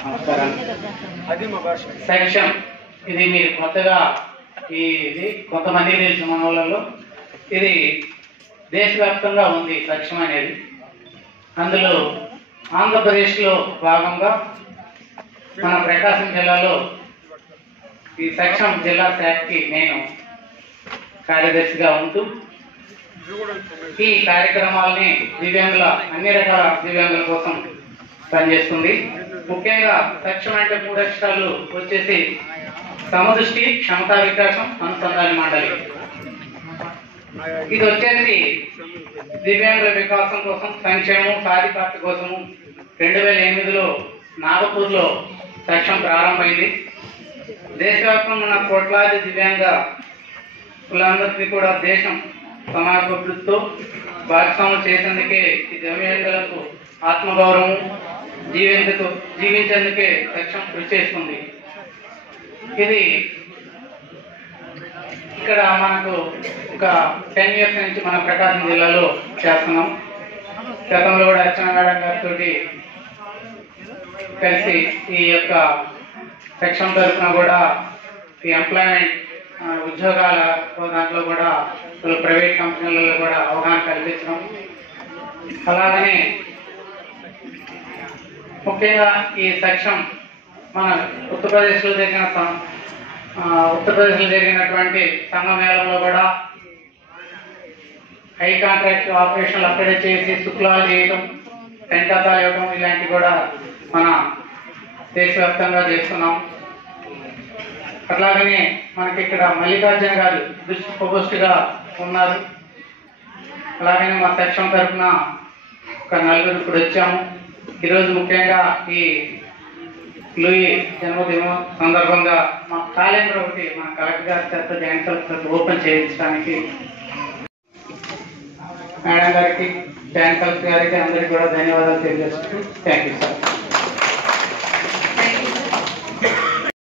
నమస్కారం. సెక్షన్ ఇది మీరు కొత్తగా ఇది కొంతమంది తెలుసు మన వాళ్ళలో. ఇది దేశవ్యాప్తంగా ఉంది సెక్షన్ అనేది. అందులో ఆంధ్రప్రదేశ్లో భాగంగా మన ప్రకాశం జిల్లాలో ఈ సెక్షన్ జిల్లా శాఖకి నేను కార్యదర్శిగా ఉంటూ ఈ కార్యక్రమాలని దివ్యాంగుల అన్ని రకాల దివ్యాంగుల కోసం పనిచేస్తుంది. ముఖ్యంగా సెక్షన్ అంటే 3 అక్షరాలు వచ్చేసి సమదృష్టి, క్షమతా వికాసం, అనుసంధాన మండలి. ఇది వచ్చేసి దివ్యాంగుల వికాసం కోసం, సంక్షేమం, సాధికారత కోసము 2008లో నాగపూర్లో సెక్షన్ ప్రారంభమైంది. దేశవ్యాప్తంగా ఉన్న కోట్లాది దివ్యాంగ కులందరికీ కూడా దేశం సమాజాభివృద్ధితో భాగస్వామ్యం చేసేందుకే ఈ దివ్యాంగులకు ఆత్మగౌరవం జీవించేందుకే సెక్షన్ కృషి చేస్తుంది. ఇది ఇక్కడ మనకు ఒక 10 years నుంచి మన ప్రకాశం జిల్లాలో చేస్తున్నాం. గతంలో కూడా అర్చన మేడం గారితో కలిసి ఈ యొక్క సెక్షన్ తరఫున కూడా ఈ ఎంప్లాయ్మెంట్ ఉద్యోగాల దాంట్లో కూడా ప్రైవేట్ కంపెనీలలో కూడా అవగాహన కల్పించడం. అలాగనే ముఖ్యంగా ఈ సెక్షన్ మన ఉత్తరప్రదేశ్లో జరిగినటువంటి సంఘమేళంలో కూడా హై కాంట్రాక్ట్ ఆపరేషన్లు అక్కడే చేసి శుక్లాలు చేయటం, టెంకాతాలు ఇవ్వడం ఇలాంటివి కూడా మన దేశవ్యాప్తంగా చేస్తున్నాం. అట్లాగనే మనకి ఇక్కడ మల్లికార్జున గారు ప్రొపోస్ట్గా ఉన్నారు. అలాగనే మా సెక్షన్ తరఫున ఒక 4 ఇప్పుడు వచ్చాము. ఈరోజు ముఖ్యంగా ఈ లూయి జన్మదినం సందర్భంగా మా క్యాలెండర్ ఒకటి మన కలెక్టర్ గారి చేత జాయింట్ కలెక్టర్ ఓపెన్ చేయించడానికి మేడం గారికి, జాయింట్ కలెక్టర్ గారికి అందరికీ కూడా ధన్యవాదాలు తెలియజేస్తూ థ్యాంక్ యూ సార్.